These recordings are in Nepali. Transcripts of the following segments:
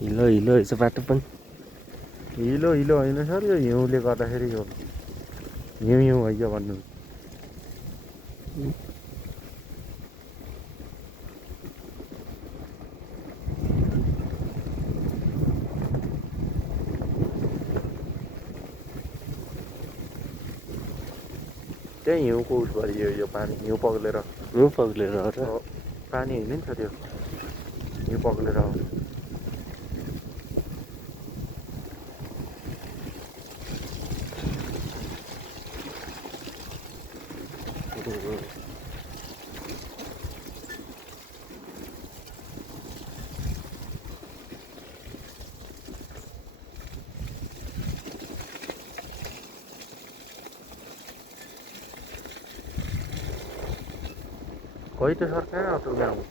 हिलो हिलो रहेछ बाटो पनि। हिलो हिलो होइन सर, यो हिउँले गर्दाखेरि यो हिउँ हिउँ भइयो भन्नु। त्यही हिउँको उस भरियो यो पानी, हिउँ पग्लेर। हिउँ पग्लेर हो र? पानी होइन नि त त्यो, हिउँ पग्लेर आउँछ। कोही त सर कहाँ आउँछ गाउँ।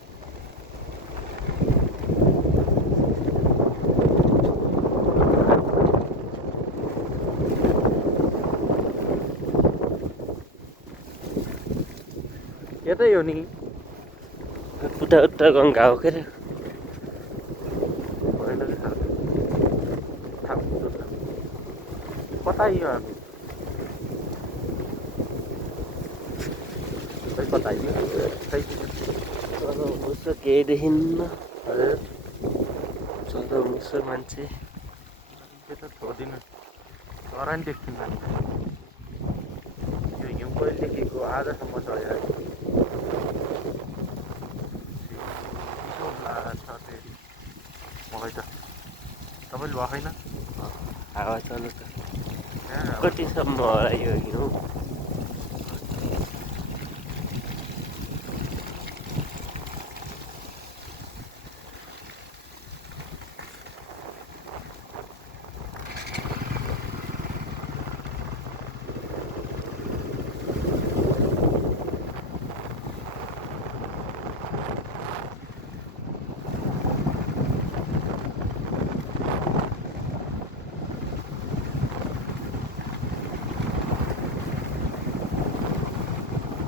यतै हो नि। उता उता गङ्गा हो के अरे? होइन कि सर, थाहा हुँदैन। कता आइयो हामी? खै कता आइयो? खै चलो मुसो केही देखिन्न। अरे चलो मुसो मान्छे। त्यो त छोडिदिनु, चरा नि देख्छौँ हामी। यो हिउँ कहिलेदेखिको आजसम्म चढिरहेको छ। मलाई त तपाईँले भएको छैन? हावा चल्नु त कहाँ कतिसम्म होला यो हिउँ?